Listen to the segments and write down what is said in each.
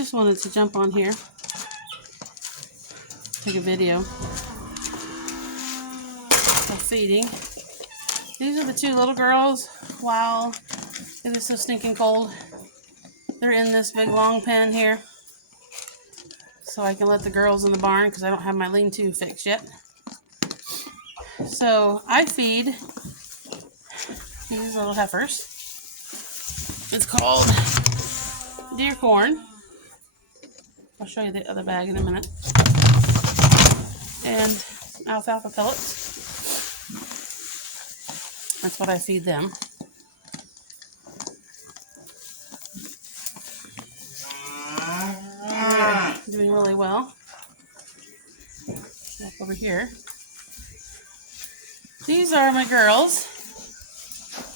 Just wanted to jump on here, take a video of feeding. These are the two little girls. While it is so stinking cold, they're in this big long pen here, so I can let the girls in the barn because I don't have my lean-to fixed yet. So I feed these little heifers. It's called deer corn. I'll show you the other bag in a minute. And alfalfa pellets. That's what I feed them. They're doing really well. Back over here. These are my girls.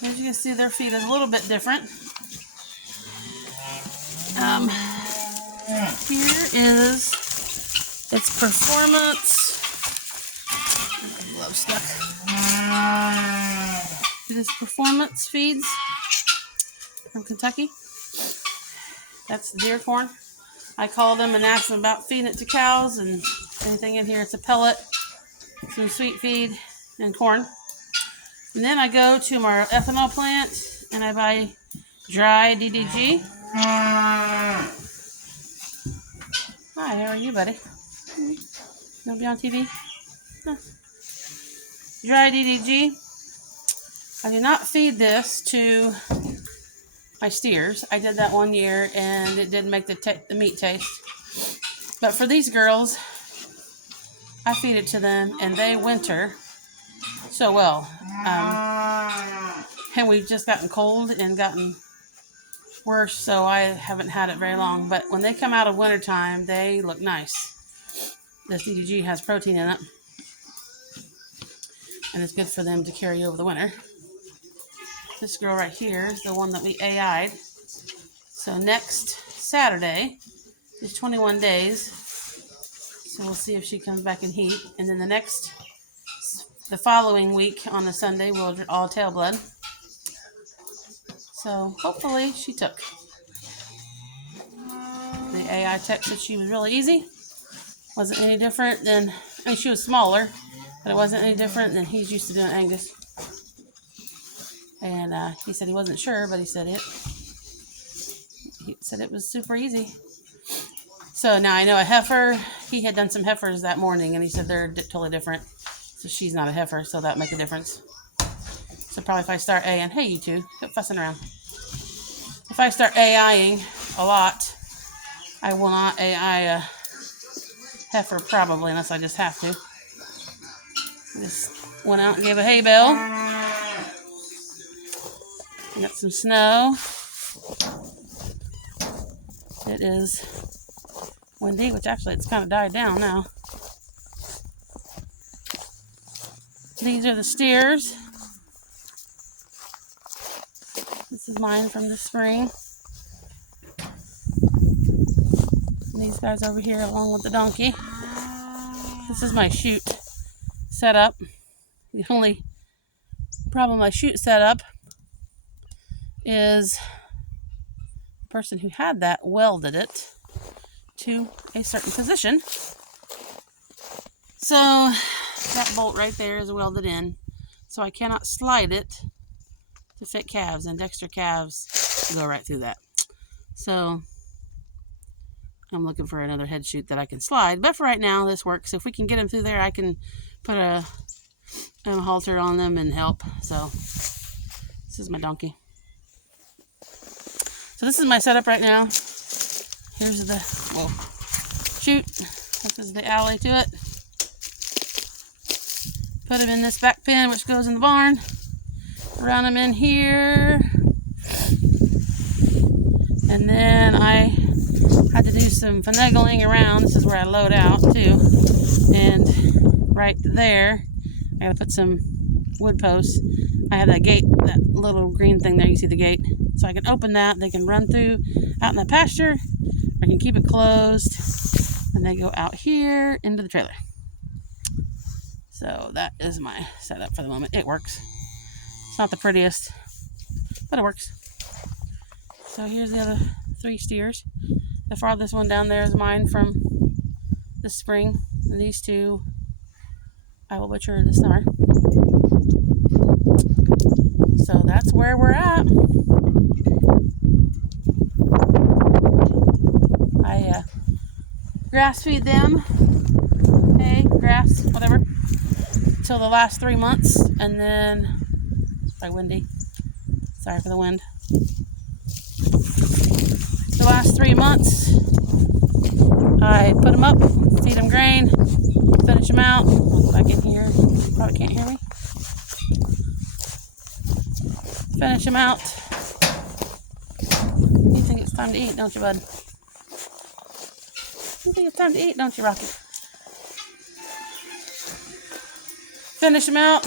As you can see, their feed is a little bit different. Here is its performance. Glove stuck. It is performance feeds from Kentucky. That's deer corn. I call them and ask them about feeding it to cows and anything in here. It's a pellet, some sweet feed, and corn. And then I go to my ethanol plant and I buy dry DDG. Hi, how are you, buddy? You want to be on TV? Huh. Dry DDG. I do not feed this to my steers. I did that one year and it didn't make the meat taste. But for these girls, I feed it to them and they winter so well. And we've just gotten cold and gotten worse, so I haven't had it very long. But when they come out of wintertime, they look nice. This DDG has protein in it, and it's good for them to carry over the winter. This girl right here is the one that we AI'd. So next Saturday is 21 days. So we'll see if she comes back in heat. And then the following week on the Sunday, we'll all tail blood. So hopefully she took. The AI tech said she was really easy. Wasn't any different than, I mean, she was smaller, but it wasn't any different than he's used to doing Angus. And he said he wasn't sure, but he said it was super easy. So now I know a heifer. He had done some heifers that morning, and he said they're totally different. So she's not a heifer, so that make a difference. So probably if I start AIing, hey you two, quit fussing around. If I start AIing a lot, I will not AI a heifer probably, unless I just have to. Just went out and gave a hay bale. Got some snow. It is windy, which actually it's kind of died down now. These are the steers. This is mine from the spring. And these guys over here along with the donkey. This is my chute setup. The only problem with my chute setup is the person who had that welded it to a certain position. So that bolt right there is welded in. So I cannot slide it to fit calves, and Dexter calves go right through that. So I'm looking for another head chute that I can slide. But for right now, this works. So if we can get them through there, I can put a halter on them and help. So this is my donkey. So this is my setup right now. Here's the chute. This is the alley to it. Put them in this back pen, which goes in the barn. Run them in here. And then I had to do some finagling around. This is where I load out too. And right there, I gotta put some wood posts. I have that gate, that little green thing there, you see the gate. So I can open that, they can run through out in the pasture. I can keep it closed. And they go out here into the trailer. So that is my setup for the moment. It works. It's not the prettiest, but it works. So here's the other 3 steers. The farthest one down there is mine from this spring. And these two I will butcher this summer. So that's where we're at. I grass feed them, hay, grass, whatever, till the last 3 months, and then it's probably windy. Sorry for the wind. The last 3 months, I put them up, feed them grain, finish them out. I'll go back in here. Probably can't hear me. Finish them out. You think it's time to eat, don't you, bud? You think it's time to eat, don't you, Rocky? Finish them out.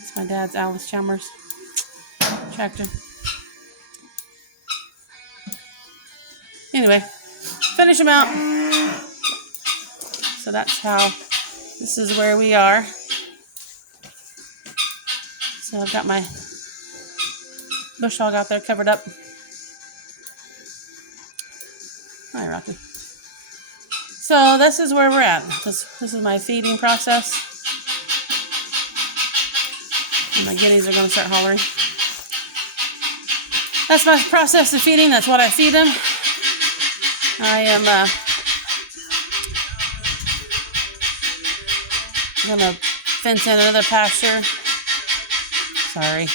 It's my dad's Alice Chalmers tractor. Anyway, finish them out. So that's how, this is where we are. So I've got my bush hog out there covered up. Hi, Rocky. So this is where we're at. This is my feeding process. And my guineas are going to start hollering. That's my process of feeding. That's what I feed them. I am going to fence in another pasture. Sorry.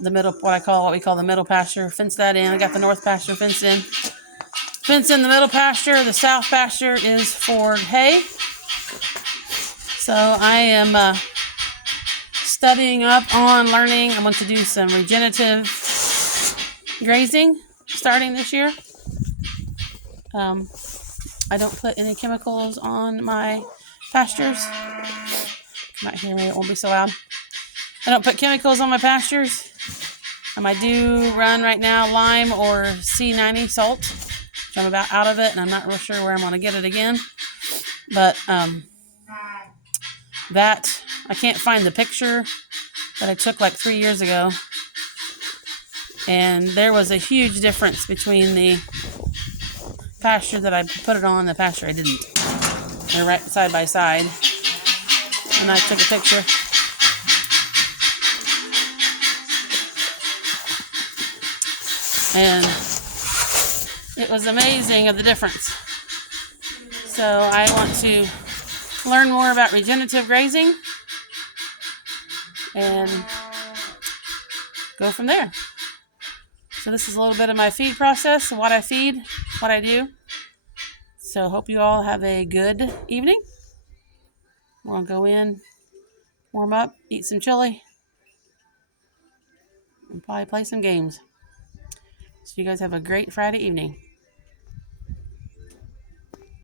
The middle, what we call the middle pasture. Fence that in. I got the north pasture fenced in. Fence in the middle pasture. The south pasture is for hay. So I am studying up on learning. I want to do some regenerative grazing starting this year. I don't put any chemicals on my pastures. You might hear me, it won't be so loud. I don't put chemicals on my pastures. I do run right now lime or C90 salt, which I'm about out of it, and I'm not real sure where I'm going to get it again. But that, I can't find the picture that I took like 3 years ago. And there was a huge difference between the pasture that I put it on and the pasture I didn't. They're right side by side. And I took a picture. And it was amazing of the difference. So I want to learn more about regenerative grazing and go from there. So this is a little bit of my feed process, what I feed, what I do. So hope you all have a good evening. We'll go in, warm up, eat some chili, and probably play some games. So you guys have a great Friday evening.